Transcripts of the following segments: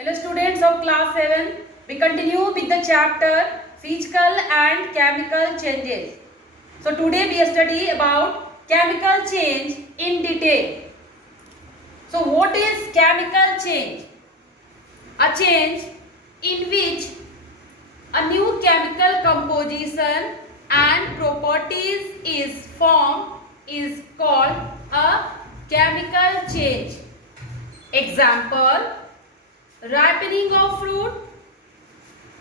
Hello students of class 7, we continue with the chapter physical and chemical changes. So today we study about chemical change in detail. So what is chemical change? A change in which a new chemical composition and properties is formed is called a chemical change. Example: ripening of fruit,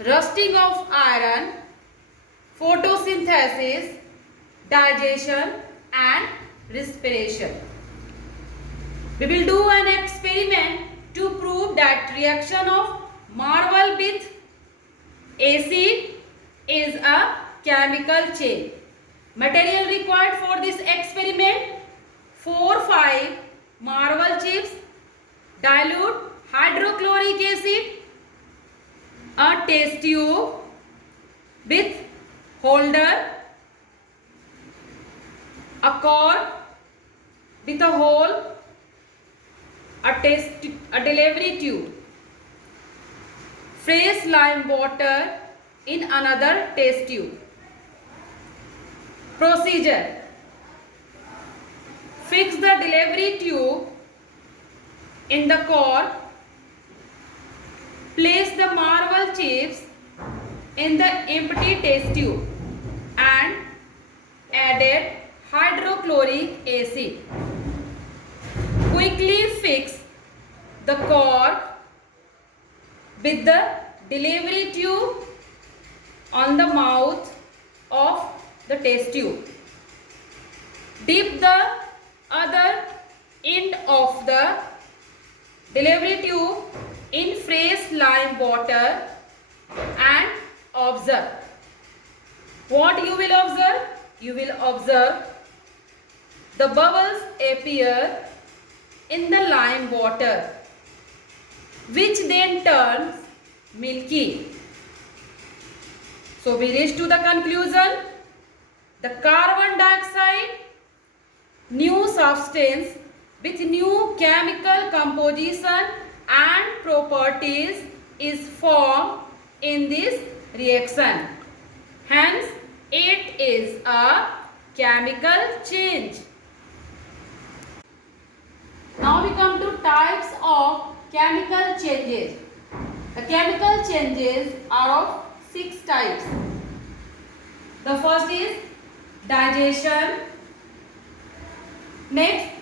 rusting of iron, photosynthesis, digestion and respiration. We will do an experiment to prove that reaction of marble with acid is a chemical change. Material required for this experiment: 4-5 marble chips, dilute hydrochloric acid, a test tube with holder, a cord with a hole, a delivery tube, fresh lime water in another test tube. Procedure: fix the delivery tube in the core. Place the marble chips in the empty test tube and added hydrochloric acid. Quickly fix the cork with the delivery tube on the mouth of the test tube. Dip the other end of the delivery tube in fresh lime water and observe. What you will observe? You will observe the bubbles appear in the lime water, which then turns milky. So we reach to the conclusion: the carbon dioxide, new substance with new chemical composition and properties, is formed in this reaction. Hence, it is a chemical change. Now we come to types of chemical changes. The chemical changes are of 6 types. The first is digestion, next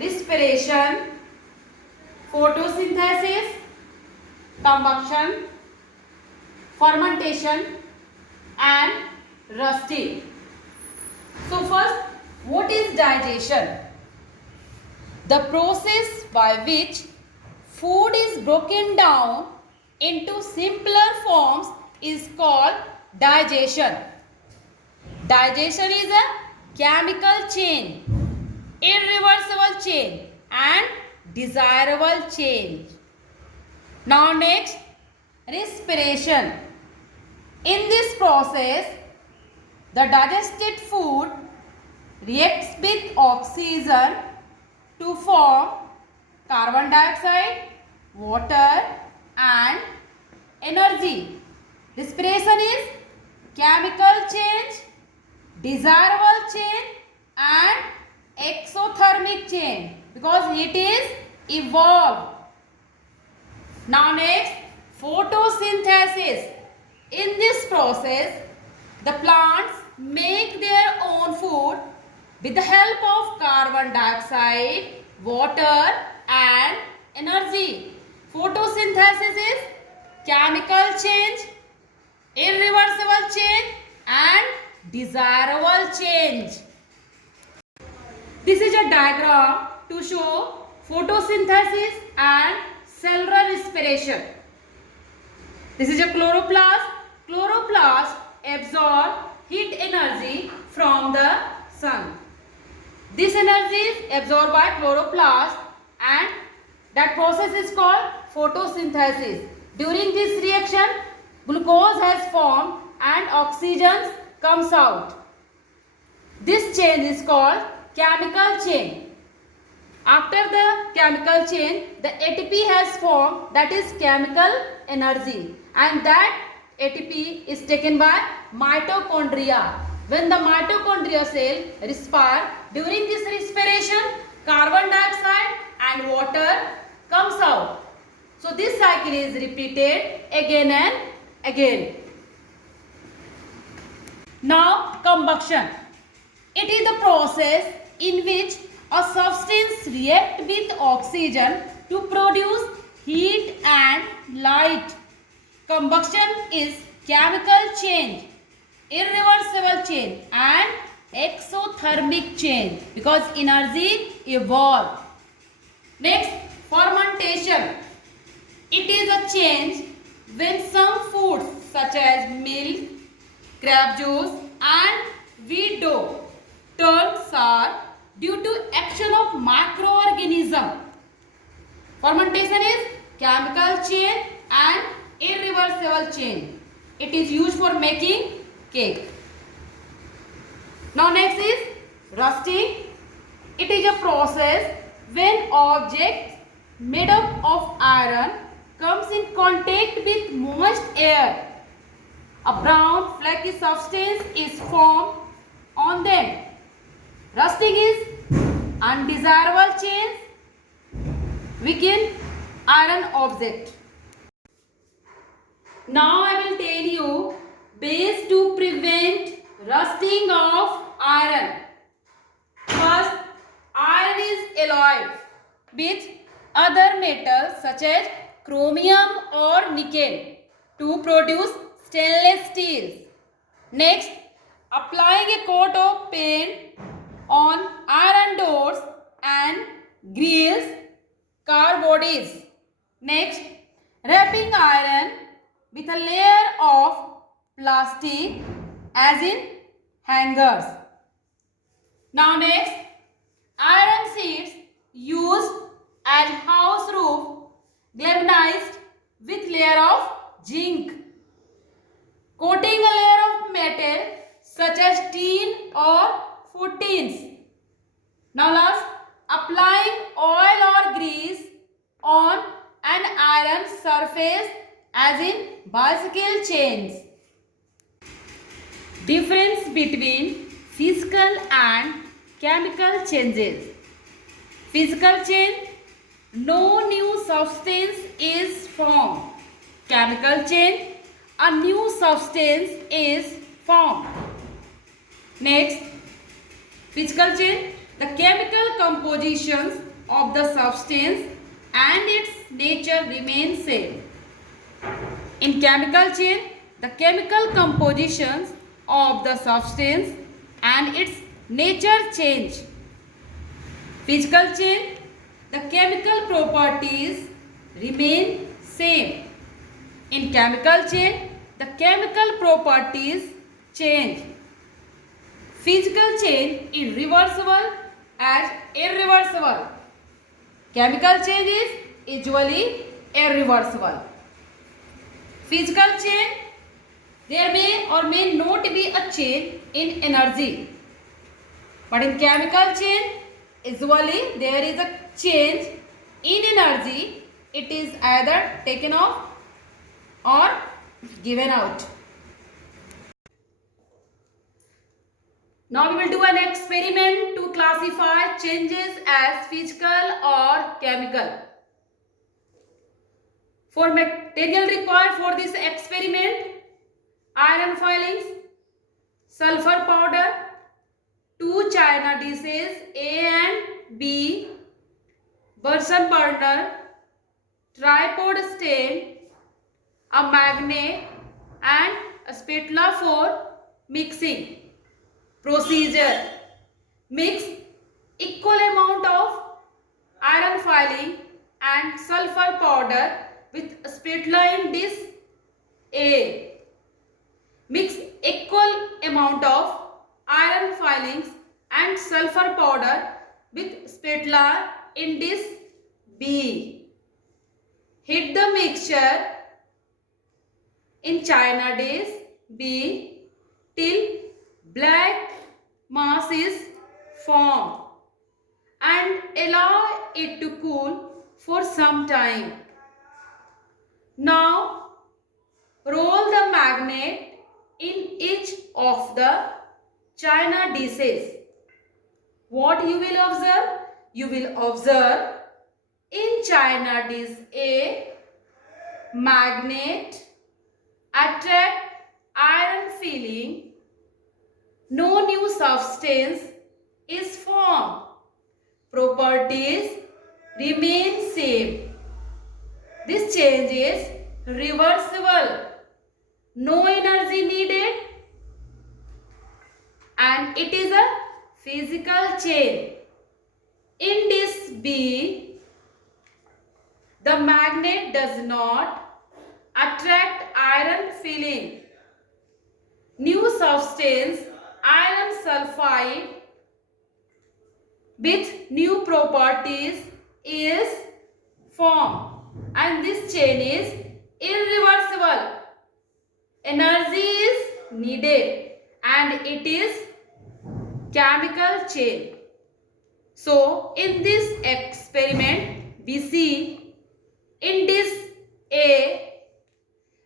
respiration, photosynthesis, combustion, fermentation and rusting. So first, what is digestion? The process by which food is broken down into simpler forms is called digestion. Digestion is a chemical change, irreversible change and desirable change. Now next, respiration. In this process, the digested food reacts with oxygen to form carbon dioxide, water and energy. Respiration is chemical change, desirable change and exothermic change because it is evolved. Now next, photosynthesis. In this process, the plants make their own food with the help of carbon dioxide, water and energy. Photosynthesis is chemical change, irreversible change and desirable change. This is a diagram to show photosynthesis and cellular respiration. This is a chloroplast. Chloroplast absorb heat energy from the sun. This energy is absorbed by chloroplast and that process is called photosynthesis. During this reaction, glucose has formed and oxygen comes out. This change is called chemical change. After the chemical change, the ATP has formed, that is chemical energy, and that ATP is taken by mitochondria. When the mitochondria cell respire, during this respiration, carbon dioxide and water comes out. So this cycle is repeated again and again. Now combustion. It is the process in which a substance reacts with oxygen to produce heat and light. Combustion is chemical change, irreversible change and exothermic change because energy evolves. Next, fermentation. It is a change when some foods such as milk, crab juice and wheat dough turn sour due to action of microorganism. Fermentation is chemical change and irreversible change. It is used for making cake. Now next is rusting. It is a process when object made up of iron comes in contact with moist air. A brown flaky substance is formed on them. Rusting is undesirable change weaken iron object. Now I will tell you ways to prevent rusting of iron. First, iron is alloyed with other metals such as chromium or nickel to produce stainless steel. Next, applying a coat of paint on iron doors and grills, car bodies. Next, wrapping iron with a layer of plastic as in hangers. Now next, iron sheets used as house roof galvanized with layer of zinc. Coating a layer of metal such as tin or footings. Now last, applying oil or grease on an iron surface as in bicycle chains. Difference between physical and chemical changes. Physical change, no new substance is formed. Chemical change, a new substance is formed. Next, physical change, the chemical compositions of the substance and its nature remain same. In chemical change, the chemical compositions of the substance and its nature change. Physical change, the chemical properties remain same. In chemical change, the chemical properties change. Physical change is reversible as irreversible. Chemical change is usually irreversible. Physical change, there may or may not be a change in energy. But in chemical change, usually there is a change in energy. It is either taken off or given out. Now we will do an experiment to classify changes as physical or chemical. For material required for this experiment, iron filings, sulfur powder, 2 china dishes A and B, Bunsen burner, tripod stand, a magnet and a spatula for mixing. Procedure: mix equal amount of iron filing and sulfur powder with a spatula in dish A. Mix equal amount of iron filings and sulfur powder with spatula in dish B. Heat the mixture in china dish B till black mass is formed and allow it to cool for some time. Now roll the magnet in each of the china dishes. What you will observe? You will observe in china dish A, magnet attract iron filling, no new substance is formed. Properties remain same. This change is reversible. No energy needed and it is a physical change. In this B, the magnet does not attract iron filling. New substance iron sulfide with new properties is formed and this chain is irreversible. Energy is needed and it is chemical chain. So in this experiment we see in this A,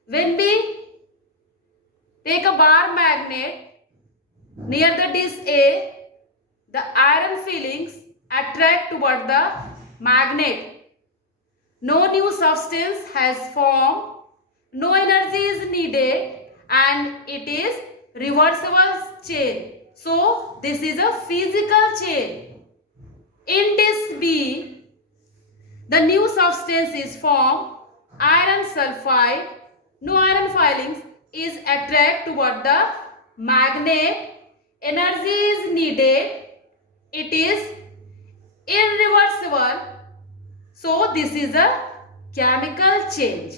when we take a bar magnet near the dish A, the iron fillings attract toward the magnet. No new substance has formed, no energy is needed and it is reversible chain. So this is a physical chain. In dish B, the new substance is formed, iron sulfide, no iron filings is attract toward the magnet, energy is needed, it is irreversible. So this is a chemical change.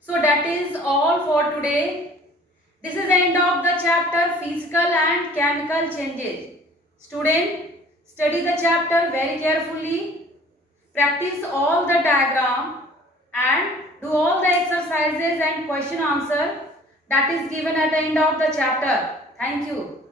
So that is all for today. This is the end of the chapter physical and chemical changes. Student, study the chapter very carefully. Practice all the diagram and do all the exercises and question answer that is given at the end of the chapter. Thank you.